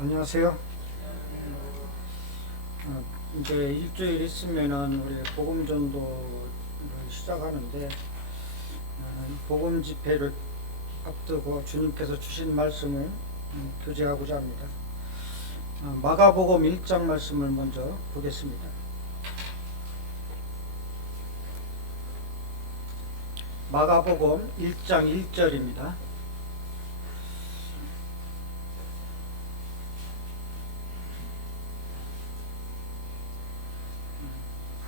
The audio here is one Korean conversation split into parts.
안녕하세요. 이제 일주일 있으면은 우리 복음 전도를 시작하는데, 복음 집회를 앞두고 주님께서 주신 말씀을 교제하고자 합니다. 마가복음 1장 말씀을 먼저 보겠습니다. 마가복음 1장 1절입니다.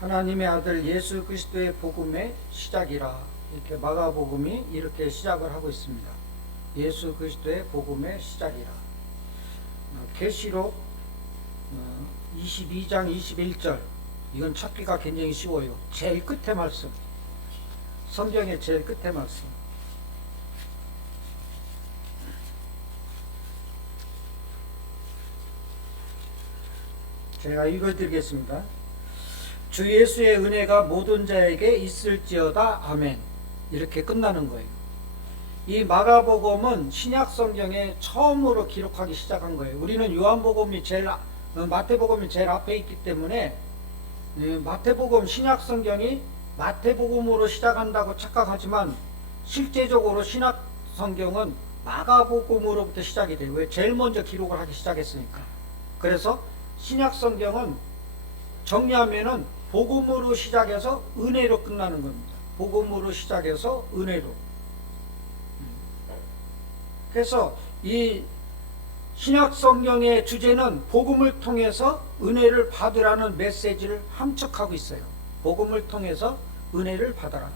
하나님의 아들 예수 그리스도의 복음의 시작이라, 이렇게 마가복음이 이렇게 시작을 하고 있습니다. 예수 그리스도의 복음의 시작이라. 계시록 22장 21절, 이건 찾기가 굉장히 쉬워요. 제일 끝에 말씀, 성경의 제일 끝에 말씀. 제가 읽어드리겠습니다. 주 예수의 은혜가 모든 자에게 있을지어다. 아멘. 이렇게 끝나는 거예요. 이 마가복음은 신약 성경에 처음으로 기록하기 시작한 거예요. 우리는 요한복음이 마태복음이 제일 앞에 있기 때문에 마태복음, 신약 성경이 마태복음으로 시작한다고 착각하지만, 실제적으로 신약 성경은 마가복음으로부터 시작이 돼요. 왜? 제일 먼저 기록을 하기 시작했으니까. 그래서 신약 성경은 정리하면은 복음으로 시작해서 은혜로 끝나는 겁니다. 복음으로 시작해서 은혜로. 그래서 이 신약 성경의 주제는 복음을 통해서 은혜를 받으라는 메시지를 함축하고 있어요. 복음을 통해서 은혜를 받아라.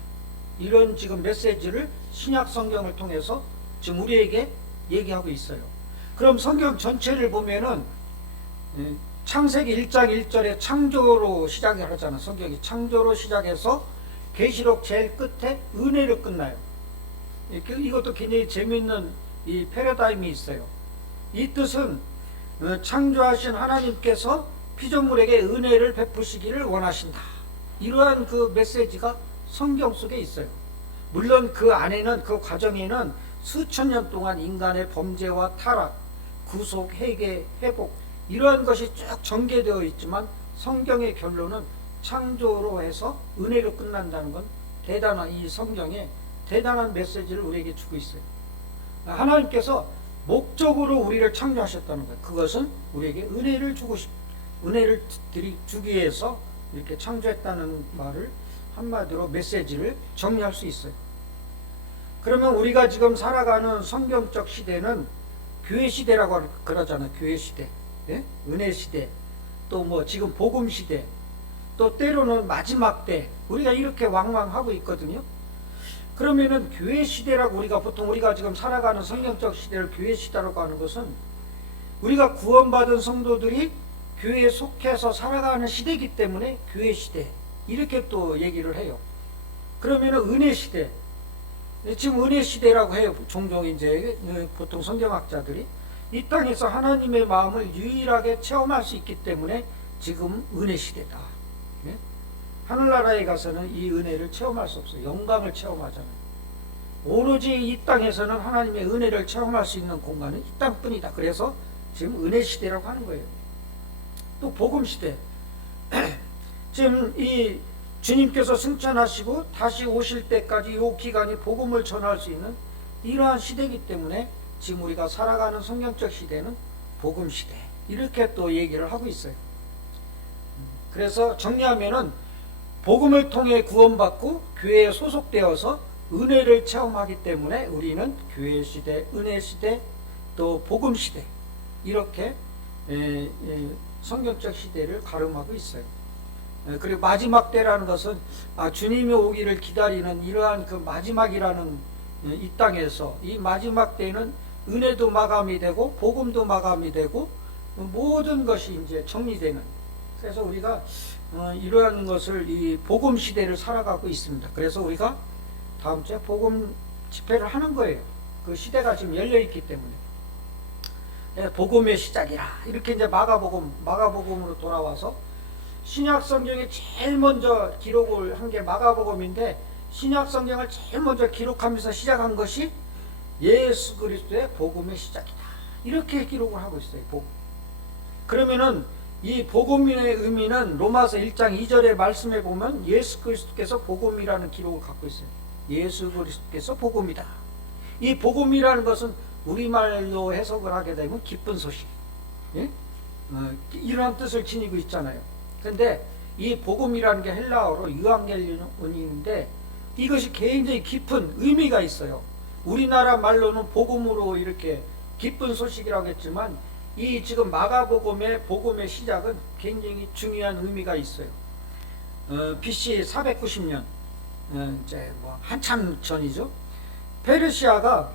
이런 지금 메시지를 신약 성경을 통해서 지금 우리에게 얘기하고 있어요. 그럼 성경 전체를 보면은 창세기 1장 1절에 창조로 시작을 하잖아. 성경이 창조로 시작해서 계시록 제일 끝에 은혜로 끝나요. 이것도 굉장히 재미있는 이 패러다임이 있어요. 이 뜻은 창조하신 하나님께서 피조물에게 은혜를 베푸시기를 원하신다. 이러한 그 메시지가 성경 속에 있어요. 물론 그 안에는, 그 과정에는 수천 년 동안 인간의 범죄와 타락, 구속, 회개, 회복, 이러한 것이 쭉 전개되어 있지만, 성경의 결론은 창조로 해서 은혜로 끝난다는 건 대단한, 이 성경에 대단한 메시지를 우리에게 주고 있어요. 하나님께서 목적으로 우리를 창조하셨다는 거예요. 그것은 우리에게 은혜를 주기 위해서 이렇게 창조했다는 말을, 한마디로 메시지를 정리할 수 있어요. 그러면 우리가 지금 살아가는 성경적 시대는 교회 시대라고 그러잖아요. 교회 시대. 네? 은혜 시대, 또 뭐 지금 복음 시대, 또 때로는 마지막 때, 우리가 이렇게 왕왕하고 있거든요. 그러면은 교회 시대라고 우리가 지금 살아가는 성경적 시대를 교회 시대라고 하는 것은, 우리가 구원받은 성도들이 교회에 속해서 살아가는 시대이기 때문에 교회 시대, 이렇게 또 얘기를 해요. 그러면은 은혜 시대, 지금 은혜 시대라고 해요. 종종 이제 보통 성경학자들이 이 땅에서 하나님의 마음을 유일하게 체험할 수 있기 때문에 지금 은혜 시대다. 네? 하늘나라에 가서는 이 은혜를 체험할 수 없어요. 영광을 체험하잖아요. 오로지 이 땅에서는 하나님의 은혜를 체험할 수 있는 공간은 이 땅뿐이다. 그래서 지금 은혜 시대라고 하는 거예요. 또 복음 시대. 지금 이 주님께서 승천하시고 다시 오실 때까지 이 기간이 복음을 전할 수 있는 이러한 시대이기 때문에 지금 우리가 살아가는 성경적 시대는 복음 시대, 이렇게 또 얘기를 하고 있어요. 그래서 정리하면은 복음을 통해 구원받고 교회에 소속되어서 은혜를 체험하기 때문에 우리는 교회 시대, 은혜 시대, 또 복음 시대, 이렇게 성경적 시대를 가름하고 있어요. 그리고 마지막 때라는 것은 주님이 오기를 기다리는 이러한 그 마지막이라는 이 땅에서, 이 마지막 때는 은혜도 마감이 되고 복음도 마감이 되고 모든 것이 이제 정리되는, 그래서 우리가 이러한 것을, 이 복음 시대를 살아가고 있습니다. 그래서 우리가 다음 주에 복음 집회를 하는 거예요. 그 시대가 지금 열려 있기 때문에. 복음의 시작이라, 이렇게 이제 마가복음으로 돌아와서 신약 성경에 제일 먼저 기록을 한 게 마가복음인데, 신약 성경을 제일 먼저 기록하면서 시작한 것이 예수 그리스도의 복음의 시작이다. 이렇게 기록을 하고 있어요. 그러면은 이 복음의 의미는 로마서 1장 2절의 말씀에 보면 예수 그리스도께서 복음이라는 기록을 갖고 있어요. 예수 그리스도께서 복음이다. 이 복음이라는 것은 우리말로 해석을 하게 되면 기쁜 소식, 예? 이러한 뜻을 지니고 있잖아요. 근데 이 복음이라는 게 헬라어로 유앙겔리온인데 이것이 굉장히 깊은 의미가 있어요. 우리나라 말로는 복음으로 이렇게 기쁜 소식이라고 했지만 이 지금 마가복음의 복음의 시작은 굉장히 중요한 의미가 있어요. BC 490년, 이제 뭐 한참 전이죠. 페르시아가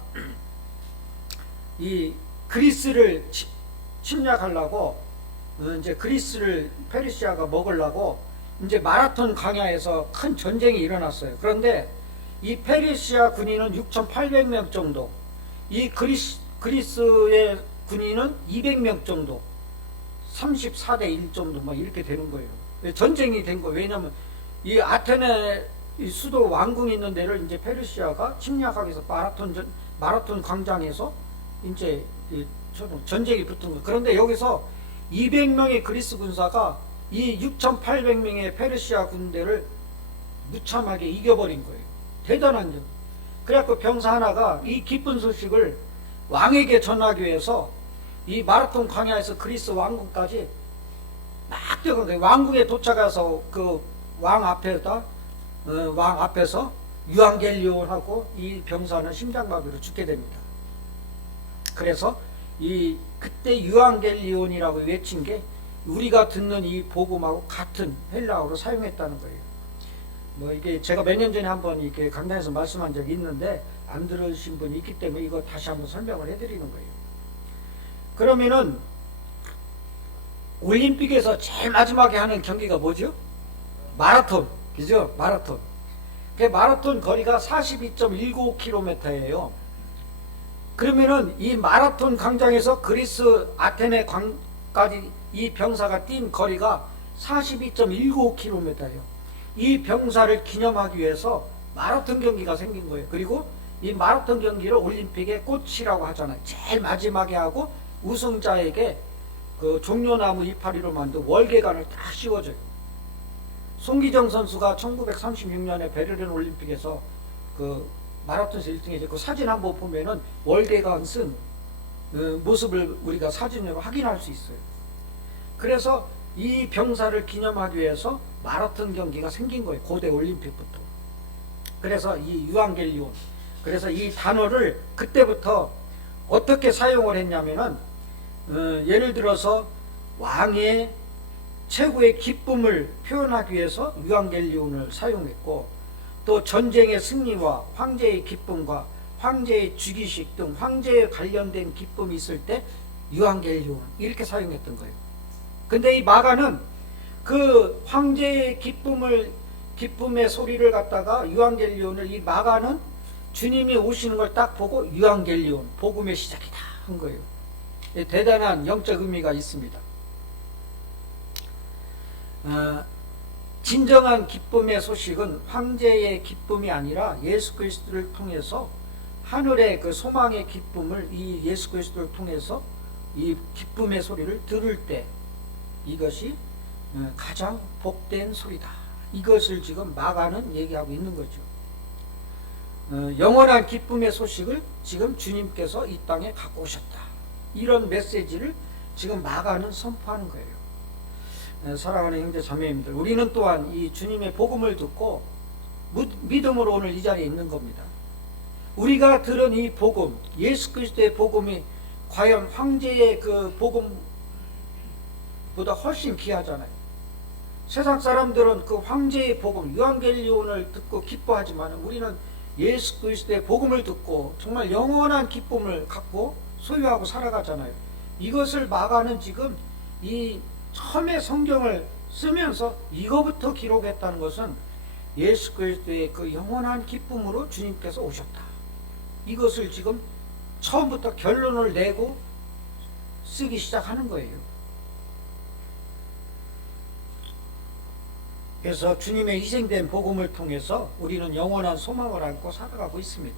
이 그리스를 침략하려고 이제 그리스를 페르시아가 먹으려고 이제 마라톤 광야에서 큰 전쟁이 일어났어요. 그런데 이 페르시아 군인은 6,800명 정도, 이 그리스의 군인은 200명 정도, 34대 1 정도 막 이렇게 되는 거예요. 전쟁이 된 거예요. 왜냐하면 이 아테네 이 수도 왕궁이 있는 데를 이제 페르시아가 침략하기 위해서 마라톤 광장에서 이제 전쟁이 붙은 거예요. 그런데 여기서 200명의 그리스 군사가 이 6,800명의 페르시아 군대를 무참하게 이겨버린 거예요. 대단한 점. 그래갖고 병사 하나가 이 기쁜 소식을 왕에게 전하기 위해서 이 마라톤 광야에서 그리스 왕궁까지 막 뛰어간 거예요. 왕궁에 도착해서 그 왕 앞에서 유앙겔리온하고 이 병사는 심장마비로 죽게 됩니다. 그래서 그때 유앙겔리온이라고 외친 게 우리가 듣는 이 복음하고 같은 헬라어로 사용했다는 거예요. 뭐 이게 제가 몇 년 전에 한번 이렇게 강단에서 말씀한 적이 있는데 안 들으신 분이 있기 때문에 이거 다시 한번 설명을 해드리는 거예요. 그러면은 올림픽에서 제일 마지막에 하는 경기가 뭐죠? 마라톤, 그죠? 마라톤. 그 마라톤 거리가 42.19km예요. 그러면은 이 마라톤 광장에서 그리스 아테네 광까지 이 병사가 뛴 거리가 42.19km예요. 이 병사를 기념하기 위해서 마라톤 경기가 생긴 거예요. 그리고 이 마라톤 경기를 올림픽의 꽃이라고 하잖아요. 제일 마지막에 하고 우승자에게 그 종려나무 이파리로 만든 월계관을 딱 씌워줘요. 송기정 선수가 1936년에 베를린 올림픽에서 그 마라톤에서 1등했죠. 그 사진 한번 보면은 월계관 쓴 모습을 우리가 사진으로 확인할 수 있어요. 그래서 이 병사를 기념하기 위해서 마라톤 경기가 생긴 거예요. 고대 올림픽부터. 그래서 이 유앙겔리온, 그래서 이 단어를 그때부터 어떻게 사용을 했냐면은 예를 들어서 왕의 최고의 기쁨을 표현하기 위해서 유앙겔리온을 사용했고, 또 전쟁의 승리와 황제의 기쁨과 황제의 즉위식 등 황제에 관련된 기쁨이 있을 때 유앙겔리온 이렇게 사용했던 거예요. 근데 이 마가는 그 황제의 기쁨의 소리를 갖다가 유앙겔리온을, 이 마가는 주님이 오시는 걸 딱 보고 유앙겔리온, 복음의 시작이다 한 거예요. 대단한 영적 의미가 있습니다. 진정한 기쁨의 소식은 황제의 기쁨이 아니라 예수 그리스도를 통해서 하늘의 그 소망의 기쁨을 이 예수 그리스도를 통해서 이 기쁨의 소리를 들을 때 이것이 가장 복된 소리다. 이것을 지금 마가는 얘기하고 있는 거죠. 영원한 기쁨의 소식을 지금 주님께서 이 땅에 갖고 오셨다. 이런 메시지를 지금 마가는 선포하는 거예요. 사랑하는 형제 자매님들, 우리는 또한 이 주님의 복음을 듣고 믿음으로 오늘 이 자리에 있는 겁니다. 우리가 들은 이 복음, 예수 그리스도의 복음이 과연 황제의 그 복음보다 훨씬 귀하잖아요. 세상 사람들은 그 황제의 복음, 유앙겔리온을 듣고 기뻐하지만 우리는 예수 그리스도의 복음을 듣고 정말 영원한 기쁨을 갖고 소유하고 살아가잖아요. 이것을 마가는 지금 이 처음에 성경을 쓰면서 이거부터 기록했다는 것은 예수 그리스도의 그 영원한 기쁨으로 주님께서 오셨다. 이것을 지금 처음부터 결론을 내고 쓰기 시작하는 거예요. 그래서 주님의 희생된 복음을 통해서 우리는 영원한 소망을 안고 살아가고 있습니다.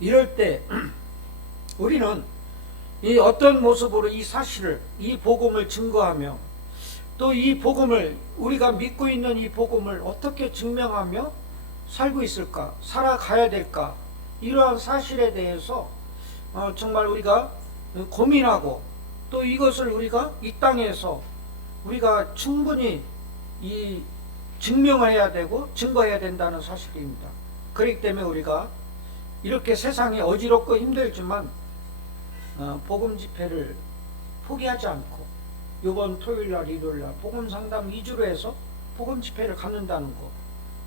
이럴 때 우리는 이 어떤 모습으로 이 사실을, 이 복음을 증거하며 또 이 복음을, 우리가 믿고 있는 이 복음을 어떻게 증명하며 살고 있을까, 살아가야 될까, 이러한 사실에 대해서 정말 우리가 고민하고 또 이것을 우리가 이 땅에서 우리가 충분히 이 증명해야 되고 증거해야 된다는 사실입니다. 그렇기 때문에 우리가 이렇게 세상이 어지럽고 힘들지만 복음 집회를 포기하지 않고 이번 토요일날 일요일날 복음 상담 2주로 해서 복음 집회를 갖는다는 것,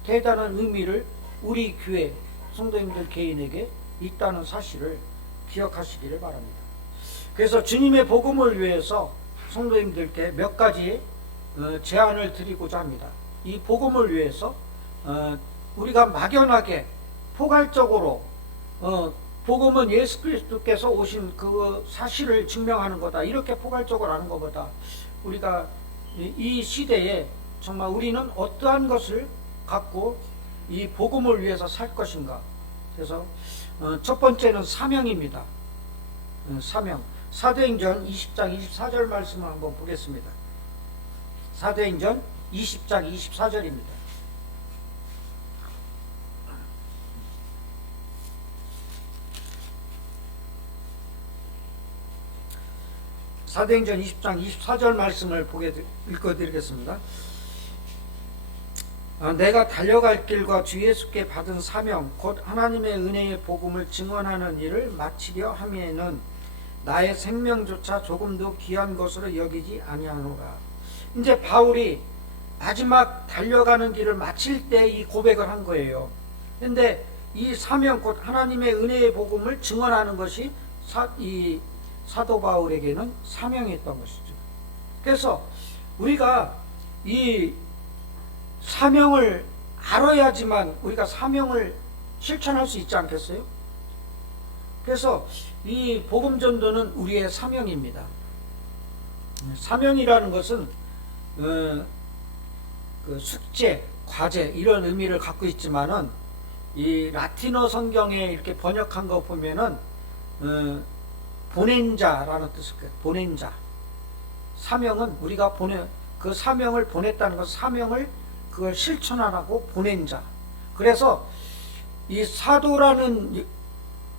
대단한 의미를 우리 교회 성도님들 개인에게 있다는 사실을 기억하시기를 바랍니다. 그래서 주님의 복음을 위해서 성도님들께 몇 가지 제안을 드리고자 합니다. 이 복음을 위해서 우리가 막연하게 포괄적으로 복음은 예수 그리스도께서 오신 그 사실을 증명하는 거다, 이렇게 포괄적으로 하는 것보다 우리가 이 시대에 정말 우리는 어떠한 것을 갖고 이 복음을 위해서 살 것인가. 그래서 첫 번째는 사명입니다. 사명. 사도행전 20장 24절 말씀을 한번 보겠습니다. 사도행전 20장 24절입니다. 사도행전 20장 24절 말씀을 읽어드리겠습니다. 내가 달려갈 길과 주 예수께 받은 사명 곧 하나님의 은혜의 복음을 증언하는 일을 마치려 함에는 나의 생명조차 조금도 귀한 것으로 여기지 아니하노라. 이제 바울이 마지막 달려가는 길을 마칠 때 이 고백을 한 거예요. 근데 이 사명 곧 하나님의 은혜의 복음을 증언하는 것이 이 사도 바울에게는 사명이었던 것이죠. 그래서 우리가 이 사명을 알아야지만 우리가 사명을 실천할 수 있지 않겠어요? 그래서 이 복음 전도는 우리의 사명입니다. 사명이라는 것은 그 숙제, 과제 이런 의미를 갖고 있지만은 이 라틴어 성경에 이렇게 번역한 거 보면은 보낸 자라는 뜻일 거예요. 보낸 자. 사명은 우리가 그 사명을 보냈다는 것, 사명을 그걸 실천하라고 보낸 자. 그래서 이 사도라는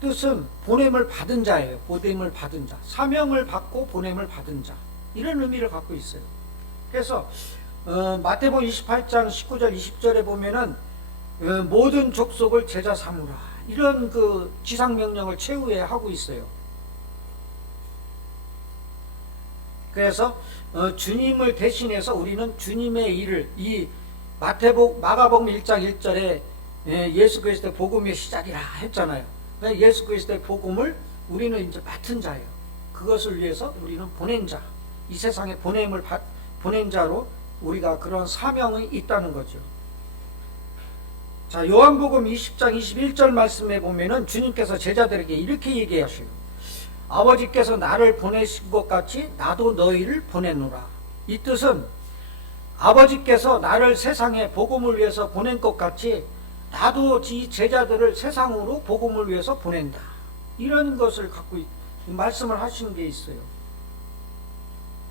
뜻은 보냄을 받은 자예요. 보냄을 받은 자. 사명을 받고 보냄을 받은 자. 이런 의미를 갖고 있어요. 그래서 마태복음 28장 19절 20절에 보면은 모든 족속을 제자 삼으라. 이런 그 지상명령을 최후에 하고 있어요. 그래서 주님을 대신해서 우리는 주님의 일을, 이 마가복음 1장 1절에 예수 그리스도의 복음의 시작이라 했잖아요. 예수 그리스도의 복음을 우리는 이제 맡은 자예요. 그것을 위해서 우리는 보낸 자, 이 세상에 보낸 자로 우리가 그런 사명이 있다는 거죠. 자, 요한복음 20장 21절 말씀에 보면은 주님께서 제자들에게 이렇게 얘기하셔요. 아버지께서 나를 보내신 것 같이 나도 너희를 보내노라. 이 뜻은 아버지께서 나를 세상에 복음을 위해서 보낸 것 같이 나도 이 제자들을 세상으로 복음을 위해서 보낸다. 이런 것을 갖고 말씀을 하신 게 있어요.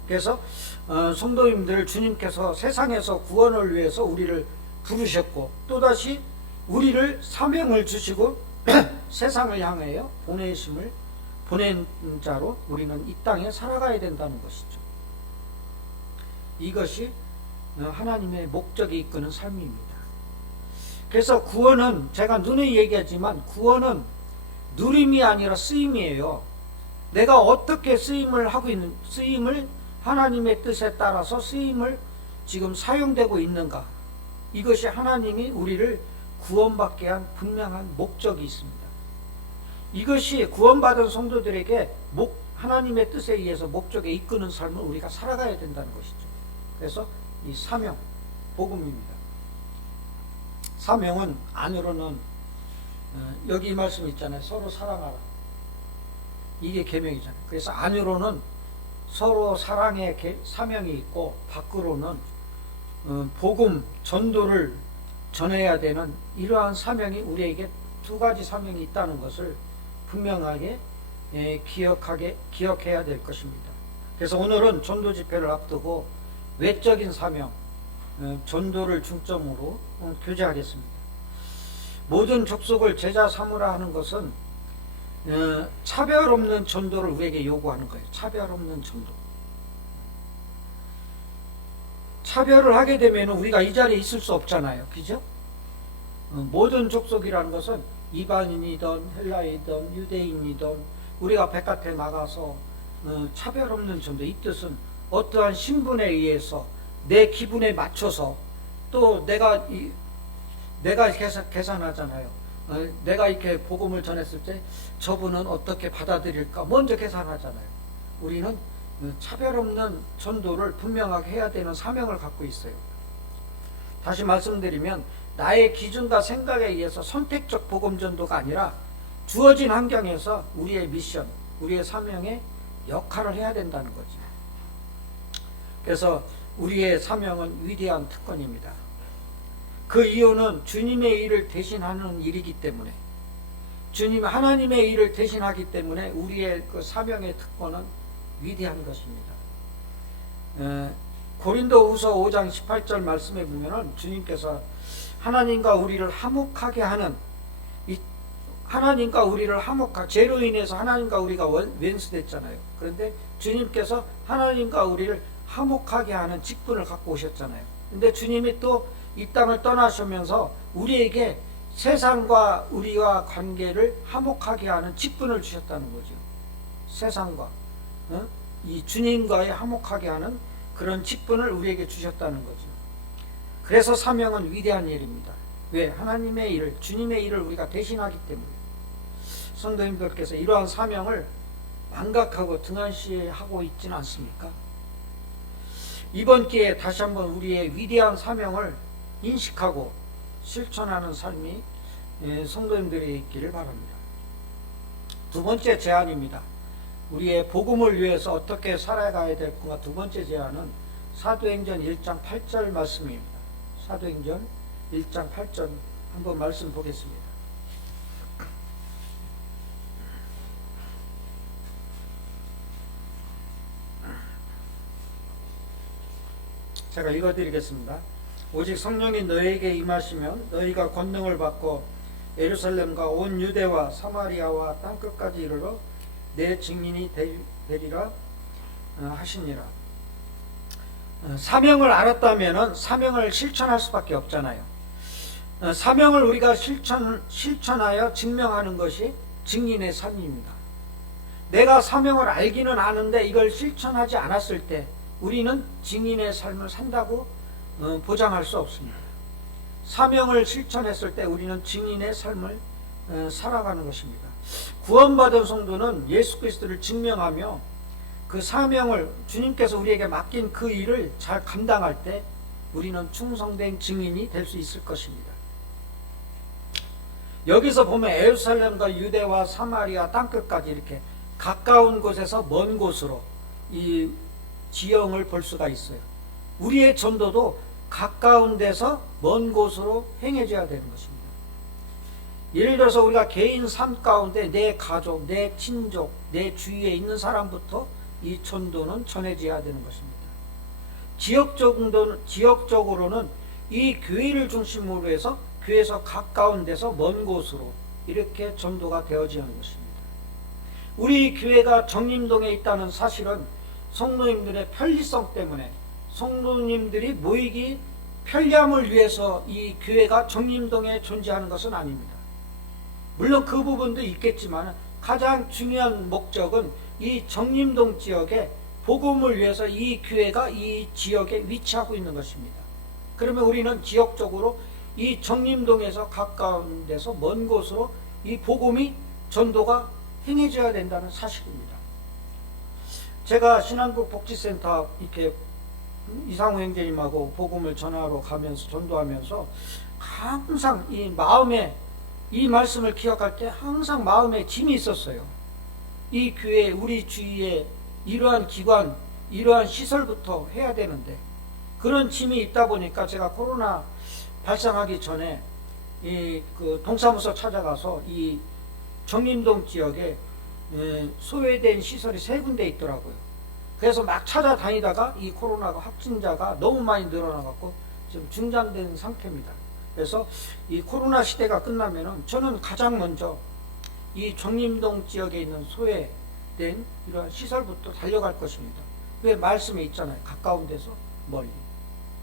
그래서 성도님들, 주님께서 세상에서 구원을 위해서 우리를 부르셨고 또다시 우리를 사명을 주시고 세상을 향하여 보낸 자로 우리는 이 땅에 살아가야 된다는 것이죠. 이것이 하나님의 목적이 이끄는 삶입니다. 그래서 구원은, 제가 눈에 얘기하지만 구원은 누림이 아니라 쓰임이에요. 내가 어떻게 쓰임을 하고 있는, 쓰임을 하나님의 뜻에 따라서 쓰임을 지금 사용되고 있는가, 이것이 하나님이 우리를 구원받게 한 분명한 목적이 있습니다. 이것이 구원받은 성도들에게 하나님의 뜻에 의해서 목적에 이끄는 삶을 우리가 살아가야 된다는 것이죠. 그래서 이 사명, 복음입니다. 사명은 안으로는 여기 이 말씀 있잖아요. 서로 사랑하라. 이게 계명이잖아요. 그래서 안으로는 서로 사랑의 사명이 있고 밖으로는 복음, 전도를 전해야 되는 이러한 사명이 우리에게 두 가지 사명이 있다는 것을 분명하게 기억해야 될 것입니다. 그래서 오늘은 전도 집회를 앞두고 외적인 사명, 전도를 중점으로 교제하겠습니다. 모든 족속을 제자 삼으라 하는 것은 차별 없는 전도를 우리에게 요구하는 거예요. 차별 없는 전도. 차별을 하게 되면 우리가 이 자리에 있을 수 없잖아요. 그죠? 모든 족속이라는 것은 이방인이든 헬라이든 유대인이든 우리가 바깥에 나가서 차별 없는 전도, 이 뜻은 어떠한 신분에 의해서 내 기분에 맞춰서 또 내가 계산하잖아요. 내가 이렇게 복음을 전했을 때 저분은 어떻게 받아들일까 먼저 계산하잖아요. 우리는 차별 없는 전도를 분명하게 해야 되는 사명을 갖고 있어요. 다시 말씀드리면 나의 기준과 생각에 의해서 선택적 복음 전도가 아니라 주어진 환경에서 우리의 미션, 우리의 사명의 역할을 해야 된다는 거죠. 그래서 우리의 사명은 위대한 특권입니다. 그 이유는 주님의 일을 대신하는 일이기 때문에, 하나님의 일을 대신하기 때문에 우리의 그 사명의 특권은 위대한 것입니다. 고린도후서 5장 18절 말씀에 보면은 주님께서 하나님과 우리를 화목하게 하는, 죄로 인해서 하나님과 우리가 왼수됐잖아요. 그런데 주님께서 하나님과 우리를 화목하게 하는 직분을 갖고 오셨잖아요. 근데 주님이 또 이 땅을 떠나시면서 우리에게 세상과 우리와 관계를 화목하게 하는 직분을 주셨다는 거죠. 세상과 이 주님과의 화목하게 하는 그런 직분을 우리에게 주셨다는 거죠. 그래서 사명은 위대한 일입니다. 왜? 하나님의 일을, 주님의 일을 우리가 대신하기 때문에. 성도님들께서 이러한 사명을 망각하고 등한시하고 있지는 않습니까? 이번 기회에 다시 한번 우리의 위대한 사명을 인식하고 실천하는 삶이 성도님들이 있기를 바랍니다. 두 번째 제안입니다. 우리의 복음을 위해서 어떻게 살아가야 될 건가. 두 번째 제안은 사도행전 1장 8절 말씀입니다. 사도행전 1장 8절 한번 말씀 보겠습니다. 제가 읽어드리겠습니다. 오직 성령이 너희에게 임하시면 너희가 권능을 받고 예루살렘과 온 유대와 사마리아와 땅끝까지 이르러 내 증인이 되리라 하시니라. 사명을 알았다면 사명을 실천할 수밖에 없잖아요. 사명을 우리가 실천하여 증명하는 것이 증인의 삶입니다. 내가 사명을 알기는 아는데 이걸 실천하지 않았을 때 우리는 증인의 삶을 산다고 보장할 수 없습니다. 사명을 실천했을 때 우리는 증인의 삶을 살아가는 것입니다. 구원받은 성도는 예수 그리스도를 증명하며 그 사명을, 주님께서 우리에게 맡긴 그 일을 잘 감당할 때 우리는 충성된 증인이 될 수 있을 것입니다. 여기서 보면 예루살렘과 유대와 사마리아 땅끝까지 이렇게 가까운 곳에서 먼 곳으로 이 지형을 볼 수가 있어요. 우리의 전도도 가까운 데서 먼 곳으로 행해져야 되는 것입니다. 예를 들어서 우리가 개인 삶 가운데 내 가족, 내 친족, 내 주위에 있는 사람부터 이 전도는 전해져야 되는 것입니다. 지역적으로는 이 교회를 중심으로 해서 교회에서 가까운 데서 먼 곳으로 이렇게 전도가 되어지는 것입니다. 우리 교회가 정림동에 있다는 사실은 성도님들의 편리성 때문에, 성도님들이 모이기 편리함을 위해서 이 교회가 정림동에 존재하는 것은 아닙니다. 물론 그 부분도 있겠지만 가장 중요한 목적은 이 정림동 지역에 복음을 위해서 이 교회가 이 지역에 위치하고 있는 것입니다. 그러면 우리는 지역적으로 이 정림동에서 가까운 데서 먼 곳으로 이 복음이 전도가 행해져야 된다는 사실입니다. 제가 신한국 복지센터 이렇게 이상우 형제님하고 복음을 전하러 가면서 전도하면서 항상 이 말씀을 기억할 때 항상 마음에 짐이 있었어요. 이 교회, 우리 주위에 이러한 기관, 이러한 시설부터 해야 되는데, 그런 짐이 있다 보니까 제가 코로나 발생하기 전에 그 동사무소 찾아가서 이 정림동 지역에 소외된 시설이 3군데 있더라고요. 그래서 막 찾아다니다가 이 코로나가 확진자가 너무 많이 늘어나갖고 지금 중단된 상태입니다. 그래서 이 코로나 시대가 끝나면은 저는 가장 먼저 이 정림동 지역에 있는 소외된 이러한 시설부터 달려갈 것입니다. 왜 말씀에 있잖아요. 가까운 데서 멀리.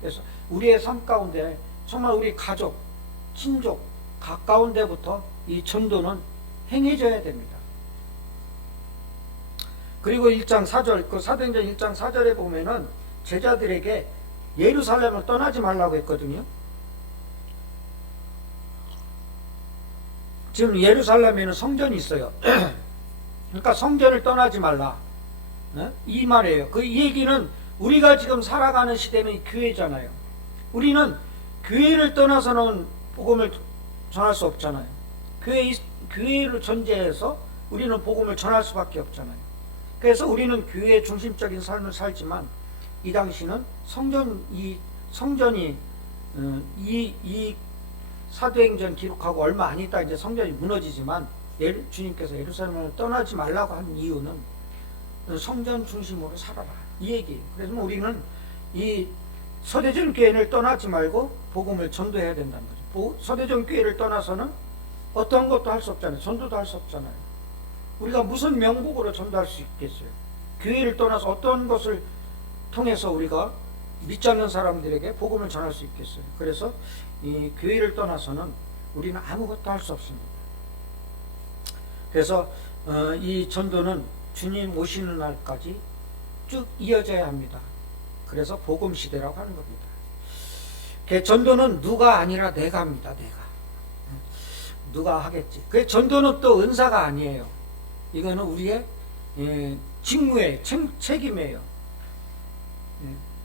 그래서 우리의 삶 가운데 정말 우리 가족, 친족, 가까운 데부터 이 전도는 행해져야 됩니다. 그리고 1장 4절, 그 사도행전 1장 4절에 보면은 제자들에게 예루살렘을 떠나지 말라고 했거든요. 지금 예루살렘에는 성전이 있어요. 그러니까 성전을 떠나지 말라. 이 말이에요. 그 얘기는 우리가 지금 살아가는 시대는 교회잖아요. 우리는 교회를 떠나서는 복음을 전할 수 없잖아요. 교회를 전제해서 우리는 복음을 전할 수밖에 없잖아요. 그래서 우리는 교회 중심적인 삶을 살지만 이 당시는 성전이 이 사도행전 기록하고 얼마 안 있다 이제 성전이 무너지지만 주님께서 예루살렘을 떠나지 말라고 한 이유는 성전 중심으로 살아라 이 얘기예요. 그래서 우리는 이 서대전 교회를 떠나지 말고 복음을 전도해야 된다는 거죠. 서대전 교회를 떠나서는 어떤 것도 할 수 없잖아요. 전도도 할 수 없잖아요. 우리가 무슨 명목으로 전도할 수 있겠어요? 교회를 떠나서 어떤 것을 통해서 우리가 믿지 않는 사람들에게 복음을 전할 수 있겠어요? 그래서 이 교회를 떠나서는 우리는 아무것도 할 수 없습니다. 그래서 이 전도는 주님 오시는 날까지 쭉 이어져야 합니다. 그래서 복음 시대라고 하는 겁니다. 전도는 누가 아니라 내가 합니다. 누가 하겠지. 그 전도는 또 은사가 아니에요. 이거는 우리의 직무의 책임이에요.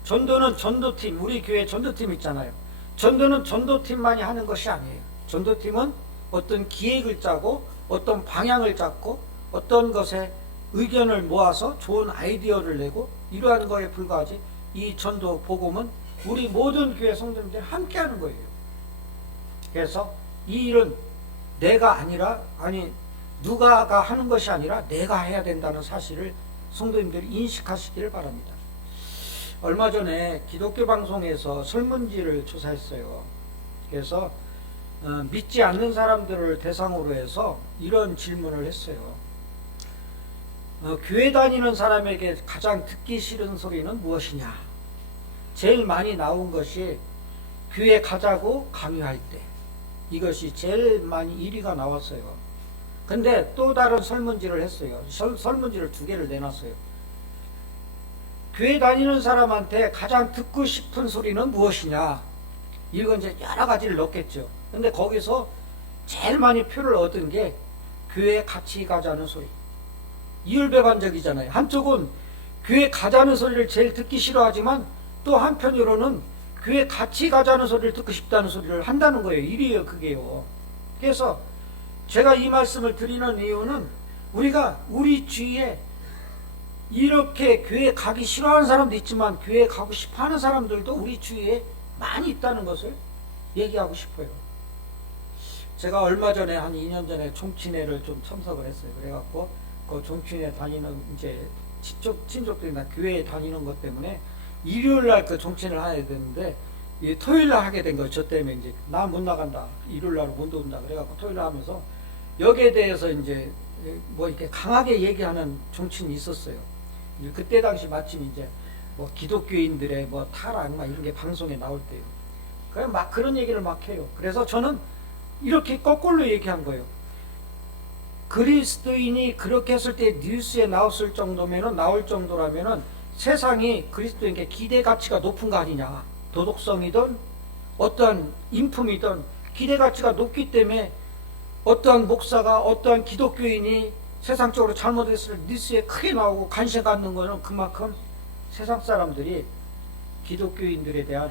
전도는 전도팀, 우리 교회 전도팀 있잖아요. 전도는 전도팀만이 하는 것이 아니에요. 전도팀은 어떤 기획을 짜고 어떤 방향을 잡고 어떤 것에 의견을 모아서 좋은 아이디어를 내고 이러한 거에 불과하지, 이 전도 복음은 우리 모든 교회 성도님들이 함께 하는 거예요. 그래서 이 일은 내가 아니라, 누가가 하는 것이 아니라 내가 해야 된다는 사실을 성도님들이 인식하시기를 바랍니다. 얼마 전에 기독교 방송에서 설문지를 조사했어요. 그래서 믿지 않는 사람들을 대상으로 해서 이런 질문을 했어요. 교회 다니는 사람에게 가장 듣기 싫은 소리는 무엇이냐? 제일 많이 나온 것이 교회 가자고 강요할 때, 이것이 제일 많이 1위가 나왔어요. 근데 또 다른 설문지를 했어요. 설문지를 2개를 내놨어요. 교회 다니는 사람한테 가장 듣고 싶은 소리는 무엇이냐? 이건 이제 여러 가지를 넣겠죠. 근데 거기서 제일 많이 표를 얻은 게 교회 같이 가자는 소리. 이율배반적이잖아요. 한쪽은 교회 가자는 소리를 제일 듣기 싫어하지만 또 한편으로는 교회 같이 가자는 소리를 듣고 싶다는 소리를 한다는 거예요. 일이에요, 그게요. 그래서 제가 이 말씀을 드리는 이유는 우리가 우리 주위에 이렇게 교회 가기 싫어하는 사람도 있지만 교회 가고 싶어 하는 사람들도 우리 주위에 많이 있다는 것을 얘기하고 싶어요. 제가 얼마 전에 한 2년 전에 종친회를 좀 참석을 했어요. 그래갖고 그 종친회 다니는 이제 친족들이나 교회에 다니는 것 때문에 일요일 날 그 종친을 해야 되는데 토요일 날 하게 된 거예요. 저 때문에 이제 나 못 나간다. 일요일 날은 못 온다. 그래갖고 토요일 날 하면서 여기에 대해서 이제 뭐 이렇게 강하게 얘기하는 종친이 있었어요. 그때 당시 마침 이제 뭐 기독교인들의 뭐 타락 막 이런 게 방송에 나올 때요. 그냥 막 그런 얘기를 막 해요. 그래서 저는 이렇게 거꾸로 얘기한 거예요. 그리스도인이 그렇게 했을 때 뉴스에 나올 정도라면은 세상이 그리스도인께 기대 가치가 높은 거 아니냐. 도덕성이든 어떠한 인품이든 기대 가치가 높기 때문에 어떠한 목사가 어떠한 기독교인이 세상적으로 잘못했을 때 뉴스에 크게 나오고 관심 갖는 거는 그만큼 세상 사람들이 기독교인들에 대한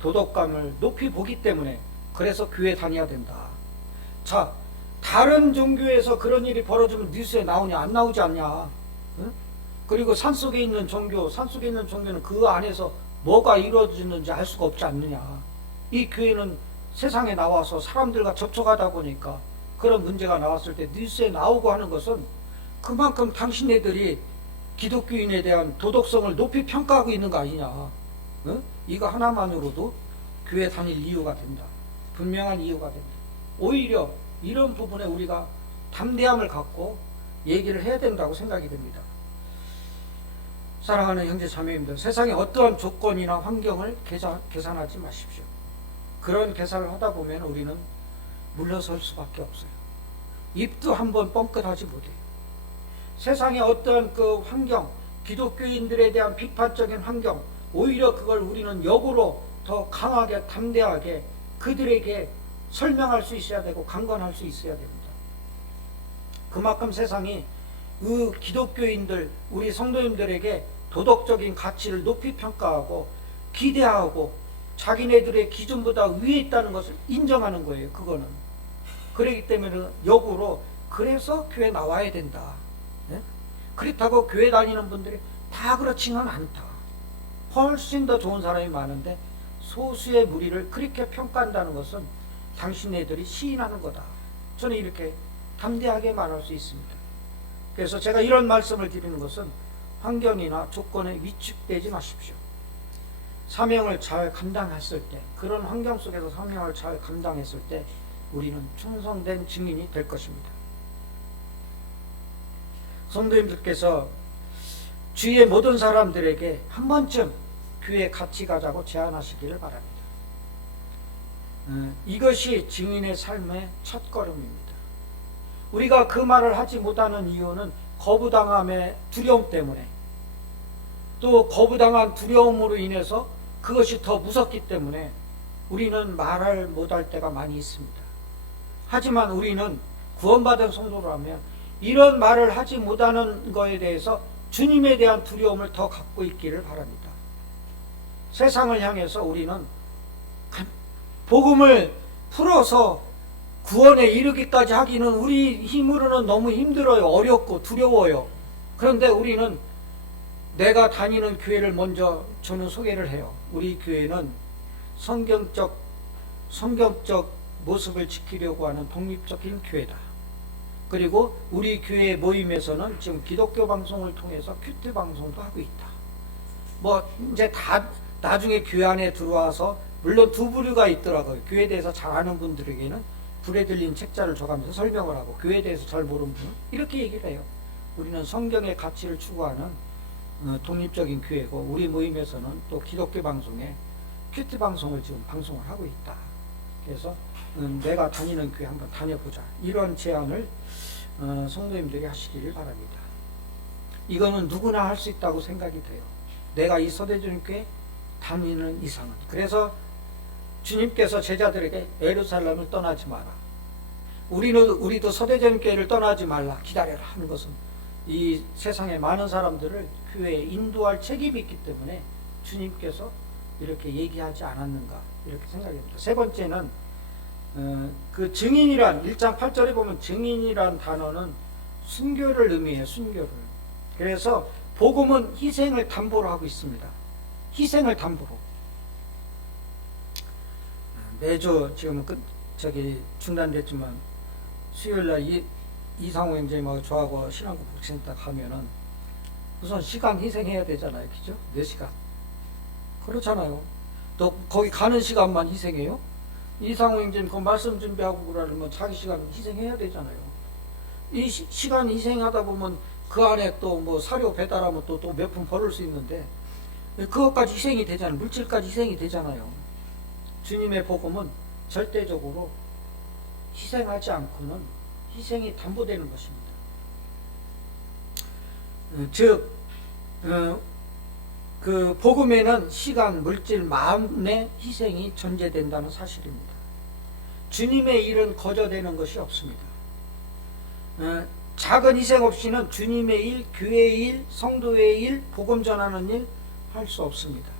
도덕감을 높이 보기 때문에 그래서 교회 다녀야 된다. 자, 다른 종교에서 그런 일이 벌어지면 뉴스에 나오냐? 안 나오지 않냐? 응? 그리고 산속에 있는 종교는 그 안에서 뭐가 이루어지는지 알 수가 없지 않느냐? 이 교회는 세상에 나와서 사람들과 접촉하다 보니까 그런 문제가 나왔을 때 뉴스에 나오고 하는 것은 그만큼 당신네들이 기독교인에 대한 도덕성을 높이 평가하고 있는 거 아니냐. 어? 이거 하나만으로도 교회 다닐 이유가 된다. 분명한 이유가 된다. 오히려 이런 부분에 우리가 담대함을 갖고 얘기를 해야 된다고 생각이 됩니다. 사랑하는 형제 자매님들, 세상에 어떠한 조건이나 환경을 계산하지 마십시오. 그런 계산을 하다 보면 우리는 물러설 수밖에 없어요. 입도 한번 뻥끗하지 못해요. 세상에 어떠한 그 환경, 기독교인들에 대한 비판적인 환경, 오히려 그걸 우리는 역으로 더 강하게 담대하게 그들에게 설명할 수 있어야 되고 강권할 수 있어야 됩니다. 그만큼 세상이 그 기독교인들, 우리 성도님들에게 도덕적인 가치를 높이 평가하고 기대하고 자기네들의 기준보다 위에 있다는 것을 인정하는 거예요. 그거는. 그렇기 때문에 역으로 그래서 교회 나와야 된다. 네? 그렇다고 교회 다니는 분들이 다 그렇지는 않다. 훨씬 더 좋은 사람이 많은데 소수의 무리를 그렇게 평가한다는 것은 당신네들이 시인하는 거다. 저는 이렇게 담대하게 말할 수 있습니다. 그래서 제가 이런 말씀을 드리는 것은 환경이나 조건에 위축되지 마십시오. 사명을 잘 감당했을 때, 그런 환경 속에서 사명을 잘 감당했을 때 우리는 충성된 증인이 될 것입니다. 성도님들께서 주위의 모든 사람들에게 한 번쯤 교회 같이 가자고 제안하시기를 바랍니다. 이것이 증인의 삶의 첫걸음입니다. 우리가 그 말을 하지 못하는 이유는 거부당함의 두려움 때문에, 또 거부당한 두려움으로 인해서 그것이 더 무섭기 때문에 우리는 말을 못할 때가 많이 있습니다. 하지만 우리는 구원받은 성도라면 이런 말을 하지 못하는 것에 대해서 주님에 대한 두려움을 더 갖고 있기를 바랍니다. 세상을 향해서 우리는 복음을 풀어서 구원에 이르기까지 하기는 우리 힘으로는 너무 힘들어요. 어렵고 두려워요. 그런데 우리는 내가 다니는 교회를 먼저 저는 소개를 해요. 우리 교회는 성경적 모습을 지키려고 하는 독립적인 교회다. 그리고 우리 교회 모임에서는 지금 기독교 방송을 통해서 큐티 방송도 하고 있다. 뭐 이제 다 나중에 교회 안에 들어와서 물론 두 부류가 있더라고요. 교회에 대해서 잘 아는 분들에게는 불에 들린 책자를 줘가면서 설명을 하고, 교회에 대해서 잘 모르는 분은 이렇게 얘기를 해요. 우리는 성경의 가치를 추구하는 독립적인 교회고, 우리 모임에서는 또 기독교 방송에 큐티 방송을 지금 방송을 하고 있다. 그래서 내가 다니는 교회 한번 다녀보자, 이런 제안을 성도님들이 하시기를 바랍니다. 이거는 누구나 할 수 있다고 생각이 돼요. 내가 이 서대주님교회 다니는 이상은. 그래서 주님께서 제자들에게 예루살렘을 떠나지 마라, 우리도 서대주님교회를 떠나지 말라, 기다려라 하는 것은 이 세상의 많은 사람들을 교회에 인도할 책임이 있기 때문에 주님께서 이렇게 얘기하지 않았는가, 이렇게 생각합니다. 세 번째는 그 증인이란 1장 8절에 보면 증인이란 단어는 순교를 의미해요. 순교를. 그래서 복음은 희생을 담보로 하고 있습니다. 희생을 담보로. 매주 지금은 중단됐지만 수요일날 이상호 형제님하고 저하고 신앙국 복지센터 가면은 우선 시간 희생해야 되잖아요. 그죠? 4시간. 그렇잖아요. 또 거기 가는 시간만 희생해요? 이상호 형제님 그 말씀 준비하고 그러면 자기 시간 희생해야 되잖아요. 이 시간 희생하다 보면 그 안에 또 뭐 사료 배달하면 또 몇 푼 벌을 수 있는데 그것까지 희생이 되잖아요. 물질까지 희생이 되잖아요. 주님의 복음은 절대적으로 희생하지 않고는 희생이 담보되는 것입니다. 즉, 그 복음에는 시간, 물질, 마음의 희생이 존재된다는 사실입니다. 주님의 일은 거저되는 것이 없습니다. 작은 희생 없이는 주님의 일, 교회의 일, 성도의 일, 복음 전하는 일 할 수 없습니다.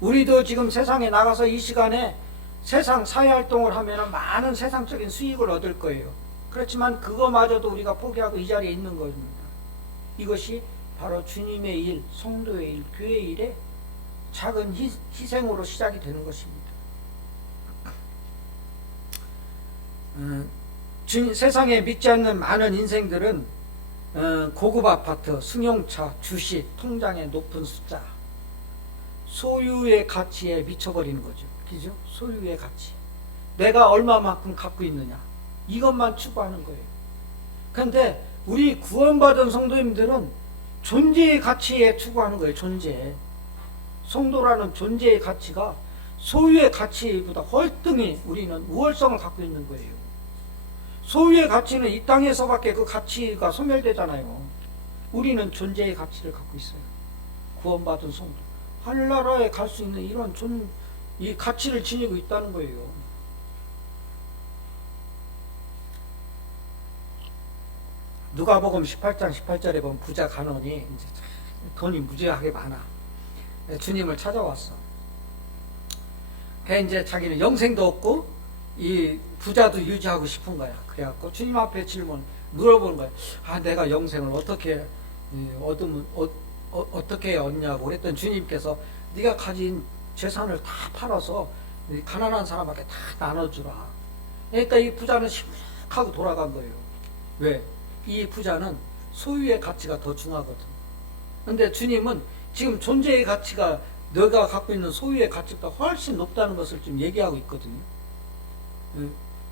우리도 지금 세상에 나가서 이 시간에 세상 사회활동을 하면 많은 세상적인 수익을 얻을 거예요. 그렇지만 그거마저도 우리가 포기하고 이 자리에 있는 것입니다. 이것이 바로 주님의 일, 성도의 일, 교회의 일에 작은 희생으로 시작이 되는 것입니다. 세상에 믿지 않는 많은 인생들은 고급 아파트, 승용차, 주식, 통장의 높은 숫자, 소유의 가치에 미쳐버리는 거죠. 그죠? 소유의 가치. 내가 얼마만큼 갖고 있느냐. 이것만 추구하는 거예요. 그런데 우리 구원받은 성도님들은 존재의 가치에 추구하는 거예요. 존재. 성도라는 존재의 가치가 소유의 가치보다 월등히 우리는 우월성을 갖고 있는 거예요. 소유의 가치는 이 땅에서밖에 그 가치가 소멸되잖아요. 우리는 존재의 가치를 갖고 있어요. 구원받은 성도. 하늘나라에 갈 수 있는 이런 이 가치를 지니고 있다는 거예요. 누가복음 18장 18절에 보면 부자 간원이 이제 돈이 무지하게 많아. 주님을 찾아왔어. 그래 이제 자기는 영생도 없고 이 부자도 유지하고 싶은 거야. 그래갖고 주님 앞에 물어보는 거야. 아, 내가 영생을 어떻게 어떻게 얻냐고 그랬더니 주님께서 네가 가진 재산을 다 팔아서 가난한 사람한테 다 나눠주라. 그러니까 이 부자는 심각하고 돌아간 거예요. 왜? 이 부자는 소유의 가치가 더 중하거든. 근데 주님은 지금 존재의 가치가 너가 갖고 있는 소유의 가치보다 훨씬 높다는 것을 좀 얘기하고 있거든요.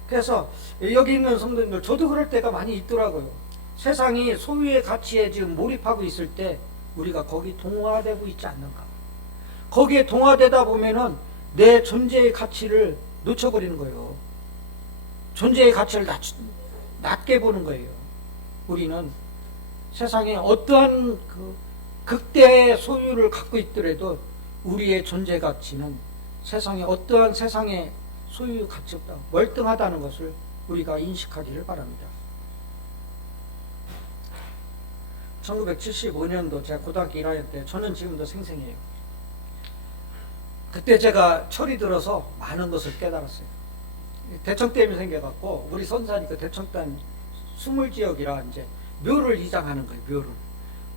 그래서 여기 있는 성도님들, 저도 그럴 때가 많이 있더라고요. 세상이 소유의 가치에 지금 몰입하고 있을 때 우리가 거기 동화되고 있지 않는가. 거기에 동화되다 보면은 내 존재의 가치를 놓쳐버리는 거예요. 존재의 가치를 낮게 보는 거예요. 우리는 세상에 어떠한 극대의 소유를 갖고 있더라도 우리의 존재 가치는 세상에 어떠한 세상의 소유 가치보다 월등하다는 것을 우리가 인식하기를 바랍니다. 1975년도 제가 고등학교 1학년 때, 저는 지금도 생생해요. 그때 제가 철이 들어서 많은 것을 깨달았어요. 대청댐이 생겨갖고 우리 선산이 그 대청댐 수물지역이라 이제 묘를 이장하는 거예요. 묘를.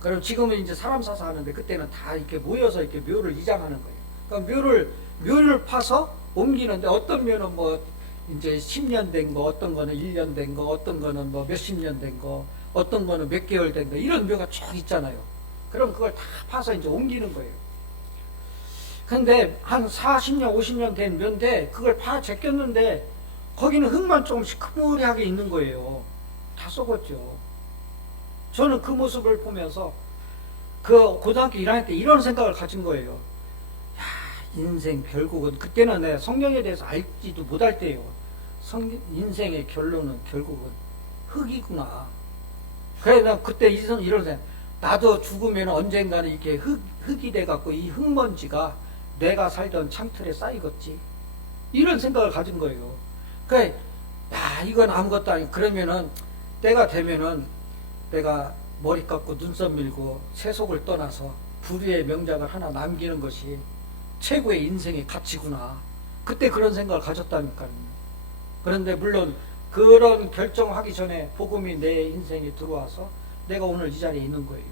그럼 지금은 이제 사람 사서 하는데 그때는 다 이렇게 모여서 이렇게 묘를 이장하는 거예요. 그러니까 묘를 파서 옮기는데 어떤 묘는 뭐 이제 10년 된 거, 어떤 거는 1년 된 거, 어떤 거는 뭐 몇십 년 된 거, 어떤 거는 몇 개월 된 거, 이런 묘가 쭉 있잖아요. 그럼 그걸 다 파서 이제 옮기는 거예요. 근데 한 40년, 50년 된 묘인데 그걸 파 제꼈는데 거기는 흙만 조금씩 흐물하게 있는 거예요. 다 썩었죠. 저는 그 모습을 보면서 그 고등학교 1학년 때 이런 생각을 가진 거예요. 야, 인생 결국은, 그때는 내가 성경에 대해서 알지도 못할 때예요. 인생의 결론은 결국은 흙이구나. 그래서 난 그때 이런 생각, 나도 죽으면 언젠가는 이렇게 흙이 돼갖고 이 흙먼지가 내가 살던 창틀에 쌓이겠지. 이런 생각을 가진 거예요. 그래, 야, 이건 아무것도 아니고, 그러면은 때가 되면은 내가 머리 깎고 눈썹 밀고 세속을 떠나서 부류의 명작을 하나 남기는 것이 최고의 인생의 가치구나. 그때 그런 생각을 가졌다니까요. 그런데 물론 그런 결정하기 전에 복음이 내 인생에 들어와서 내가 오늘 이 자리에 있는 거예요.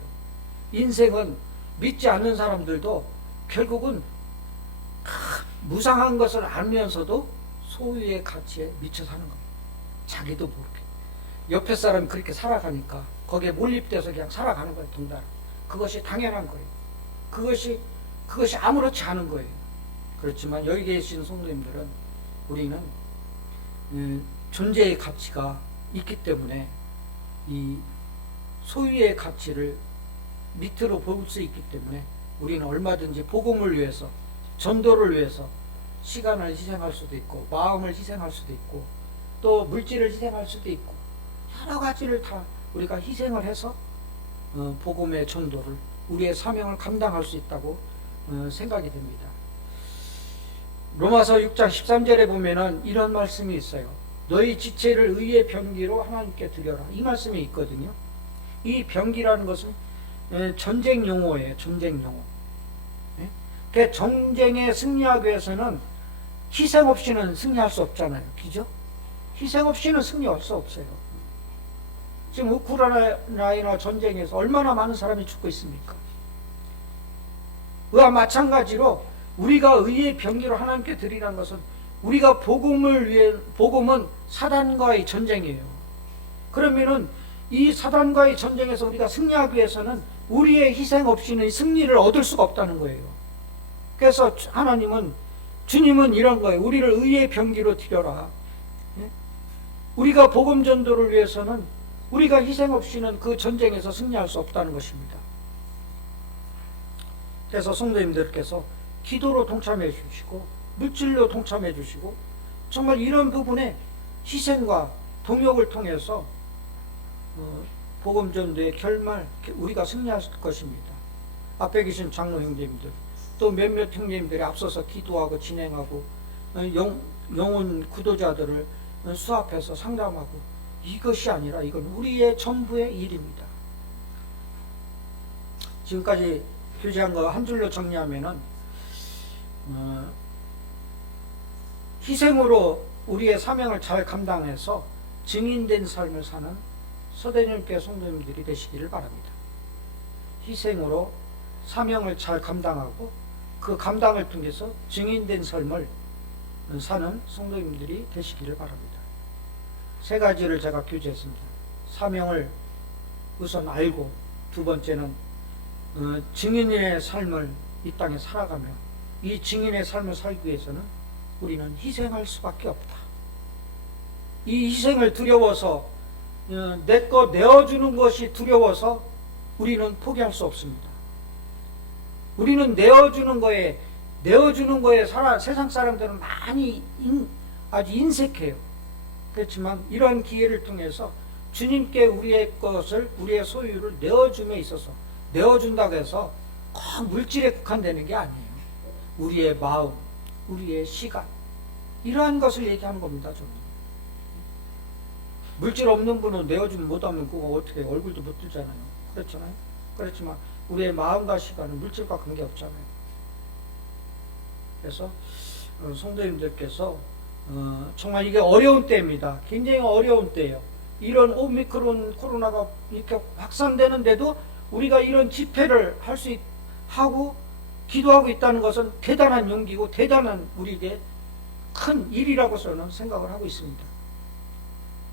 인생은 믿지 않는 사람들도 결국은 무상한 것을 알면서도 소유의 가치에 미쳐 사는 겁니다. 자기도 모르게. 옆에 사람이 그렇게 살아가니까 거기에 몰입돼서 그냥 살아가는 거예요. 동달. 그것이 당연한 거예요. 그것이 아무렇지 않은 거예요. 그렇지만 여기 계신 성도님들은 우리는 존재의 가치가 있기 때문에 이 소유의 가치를 밑으로 볼 수 있기 때문에 우리는 얼마든지 복음을 위해서, 전도를 위해서 시간을 희생할 수도 있고 마음을 희생할 수도 있고 또 물질을 희생할 수도 있고 여러 가지를 다 우리가 희생을 해서 복음의 전도를, 우리의 사명을 감당할 수 있다고 생각이 됩니다. 로마서 6장 13절에 보면은 이런 말씀이 있어요. 너희 지체를 의의 병기로 하나님께 드려라. 이 말씀이 있거든요. 이 병기라는 것은 전쟁 용어예요. 전쟁 용어. 그 전쟁에 승리하기 위해서는 희생 없이는 승리할 수 없잖아요. 그죠? 희생 없이는 승리할 수 없어요. 지금 우크라이나 전쟁에서 얼마나 많은 사람이 죽고 있습니까? 그와 마찬가지로 우리가 의의 병기로 하나님께 드리라는 것은 우리가 복음은 사단과의 전쟁이에요. 그러면은 이 사단과의 전쟁에서 우리가 승리하기 위해서는 우리의 희생 없이는 승리를 얻을 수가 없다는 거예요. 그래서 주님은 이런 거예요. 우리를 의의 병기로 드려라. 우리가 복음 전도를 위해서는 우리가 희생 없이는 그 전쟁에서 승리할 수 없다는 것입니다. 그래서 성도님들께서 기도로 동참해 주시고 물질로 동참해 주시고 정말 이런 부분에 희생과 동역을 통해서 복음 전도의 결말 우리가 승리할 것입니다. 앞에 계신 장로 형제님들 또 몇몇 형제님들이 앞서서 기도하고 진행하고 영혼 구도자들을 수합해서 상담하고 이것이 아니라 이건 우리의 전부의 일입니다. 지금까지 교제한 거 한 줄로 정리하면은 희생으로 우리의 사명을 잘 감당해서 증인된 삶을 사는 서대님께 성도님들이 되시기를 바랍니다. 희생으로 사명을 잘 감당하고 그 감당을 통해서 증인된 삶을 사는 성도님들이 되시기를 바랍니다. 세 가지를 제가 교제했습니다. 사명을 우선 알고, 두 번째는 증인의 삶을 이 땅에 살아가며 이 증인의 삶을 살기 위해서는 우리는 희생할 수밖에 없다. 이 희생을 두려워서 내 거 내어주는 것이 두려워서 우리는 포기할 수 없습니다. 우리는 내어주는 거에 세상 사람들은 많이 아주 인색해요. 그렇지만 이런 기회를 통해서 주님께 우리의 소유를 내어줌에 있어서 내어준다고 해서 꼭 물질에 국한되는 게 아니에요. 우리의 마음, 우리의 시간 이러한 것을 얘기하는 겁니다. 저는. 물질 없는 분은 내어주면 못하면 그거 어떻게 얼굴도 못 들잖아요. 그렇잖아요. 그렇지만 우리의 마음과 시간은 물질과 관계없잖아요. 그래서 성도님들께서 정말 이게 어려운 때입니다. 굉장히 어려운 때예요. 이런 오미크론 코로나가 이렇게 확산되는데도 우리가 이런 집회를 하고 기도하고 있다는 것은 대단한 용기고 대단한 우리에게 큰 일이라고 저는 생각을 하고 있습니다.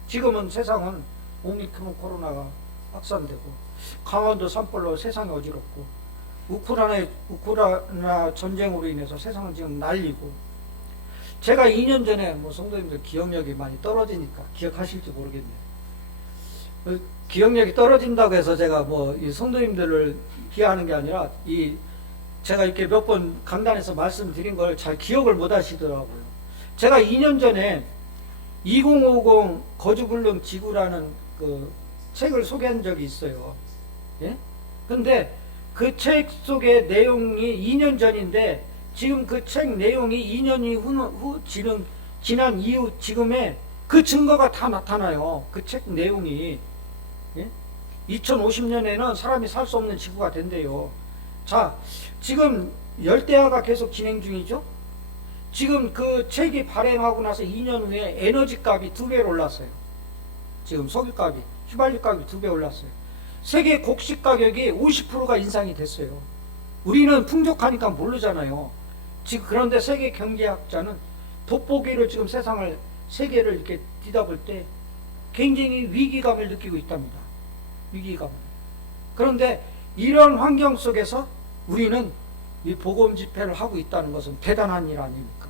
지금은 세상은 오미크론 코로나가 확산되고 강원도 산불로 세상이 어지럽고 우크라이나 전쟁으로 인해서 세상은 지금 난리고 제가 2년 전에 성도님들 기억력이 많이 떨어지니까 기억하실지 모르겠네요. 기억력이 떨어진다고 해서 제가 이 성도님들을 비하하는 게 아니라 제가 이렇게 몇 번 강단에서 말씀드린 걸 잘 기억을 못 하시더라고요. 제가 2년 전에 2050 거주불능 지구라는 그 책을 소개한 적이 있어요. 예? 근데 그 책 속의 내용이 2년 전인데 지금 그 책 내용이 2년이 지난 이후 지금의 그 증거가 다 나타나요. 그 책 내용이. 예? 2050년에는 사람이 살 수 없는 지구가 된대요. 자, 지금 열대야가 계속 진행 중이죠. 지금 그 책이 발행하고 나서 2년 후에 에너지 값이 2배로 올랐어요. 지금 석유값이, 휘발유 값이 2배 올랐어요. 세계 곡식 가격이 50%가 인상이 됐어요. 우리는 풍족하니까 모르잖아요. 지금 그런데 세계 경제학자는 돋보기로 지금 세계를 이렇게 뒤다볼 때 굉장히 위기감을 느끼고 있답니다. 위기감을. 그런데 이런 환경 속에서 우리는 이 복음 집회를 하고 있다는 것은 대단한 일 아닙니까?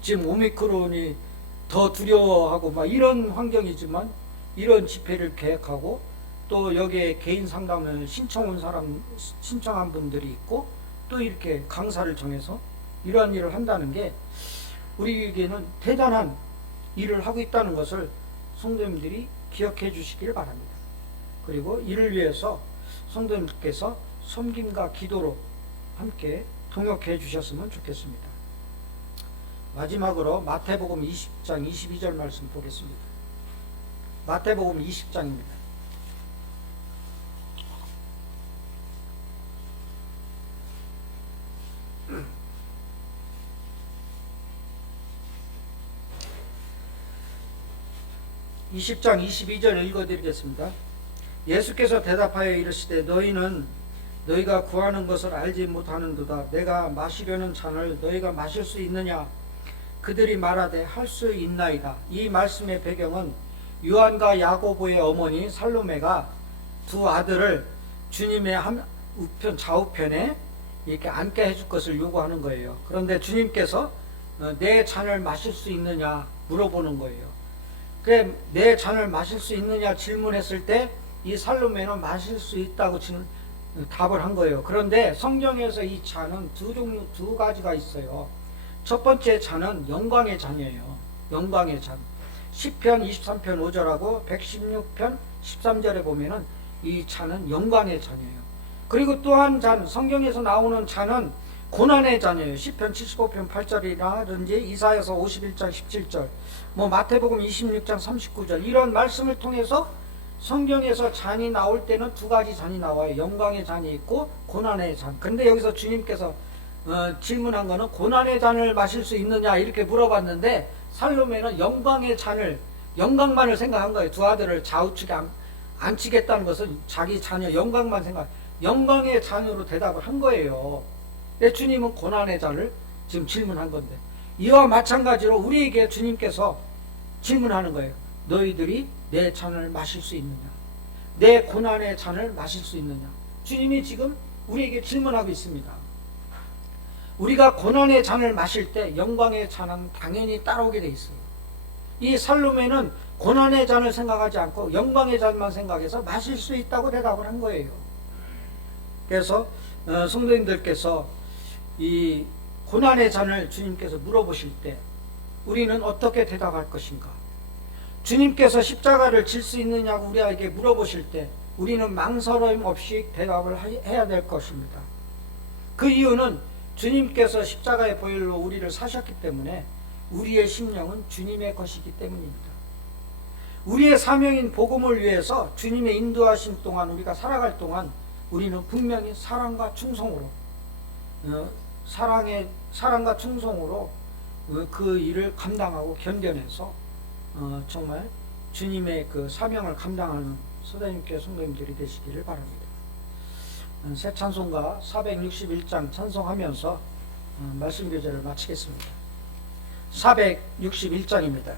지금 오미크론이 더 두려워하고 이런 환경이지만 이런 집회를 계획하고 또 여기에 개인 상담을 신청한 분들이 있고 또 이렇게 강사를 정해서 이러한 일을 한다는 게 우리에게는 대단한 일을 하고 있다는 것을 성도님들이 기억해 주시길 바랍니다. 그리고 이를 위해서 성도님께서 섬김과 기도로 함께 동역해 주셨으면 좋겠습니다. 마지막으로 마태복음 20장 22절 말씀 보겠습니다. 마태복음 20장입니다. (20장 22절) 읽어드리겠습니다. 예수께서 대답하여 이르시되 너희가 구하는 것을 알지 못하는도다. 내가 마시려는 잔을 너희가 마실 수 있느냐? 그들이 말하되 할 수 있나이다. 이 말씀의 배경은 요한과 야고보의 어머니 살로메가 두 아들을 주님의 우편 좌우편에 이렇게 앉게 해줄 것을 요구하는 거예요. 그런데 주님께서 내 잔을 마실 수 있느냐 물어보는 거예요. 그래, 내 잔을 마실 수 있느냐 질문했을 때 이 살로메는 마실 수 있다고 답을 한 거예요. 그런데 성경에서 이 잔은 두 가지가 있어요. 첫 번째 잔은 영광의 잔이에요. 영광의 잔. 시편 23편 5절하고 116편 13절에 보면은 이 잔은 영광의 잔이에요. 그리고 또 한 잔, 성경에서 나오는 잔은 고난의 잔이에요. 시편 75편 8절이라든지 이사야서 51장 17절, 마태복음 26장 39절 이런 말씀을 통해서 성경에서 잔이 나올 때는 두 가지 잔이 나와요. 영광의 잔이 있고 고난의 잔. 근데 여기서 주님께서 질문한 거는 고난의 잔을 마실 수 있느냐 이렇게 물어봤는데 살로메는 영광의 잔을, 영광만을 생각한 거예요. 두 아들을 좌우측에 앉히겠다는 것은 자기 자녀 영광만 영광의 잔으로 대답을 한 거예요. 근데 주님은 고난의 잔을 지금 질문한 건데, 이와 마찬가지로 우리에게 주님께서 질문하는 거예요. 너희들이 내 잔을 마실 수 있느냐? 내 고난의 잔을 마실 수 있느냐? 주님이 지금 우리에게 질문하고 있습니다. 우리가 고난의 잔을 마실 때 영광의 잔은 당연히 따라오게 돼 있어요. 이 살로메는 고난의 잔을 생각하지 않고 영광의 잔만 생각해서 마실 수 있다고 대답을 한 거예요. 그래서 성도님들께서 이 고난의 잔을 주님께서 물어보실 때 우리는 어떻게 대답할 것인가? 주님께서 십자가를 질 수 있느냐고 우리에게 물어보실 때 우리는 망설임 없이 대답을 해야 될 것입니다. 그 이유는 주님께서 십자가의 보혈로 우리를 사셨기 때문에 우리의 심령은 주님의 것이기 때문입니다. 우리의 사명인 복음을 위해서 주님의 인도하신 동안 우리가 살아갈 동안 우리는 분명히 사랑과 충성으로 그 일을 감당하고 견뎌내서 정말 주님의 그 사명을 감당하는 선생님께 성도님들이 되시기를 바랍니다. 새 찬송가 461장 찬송하면서 말씀 교제를 마치겠습니다. 461장입니다.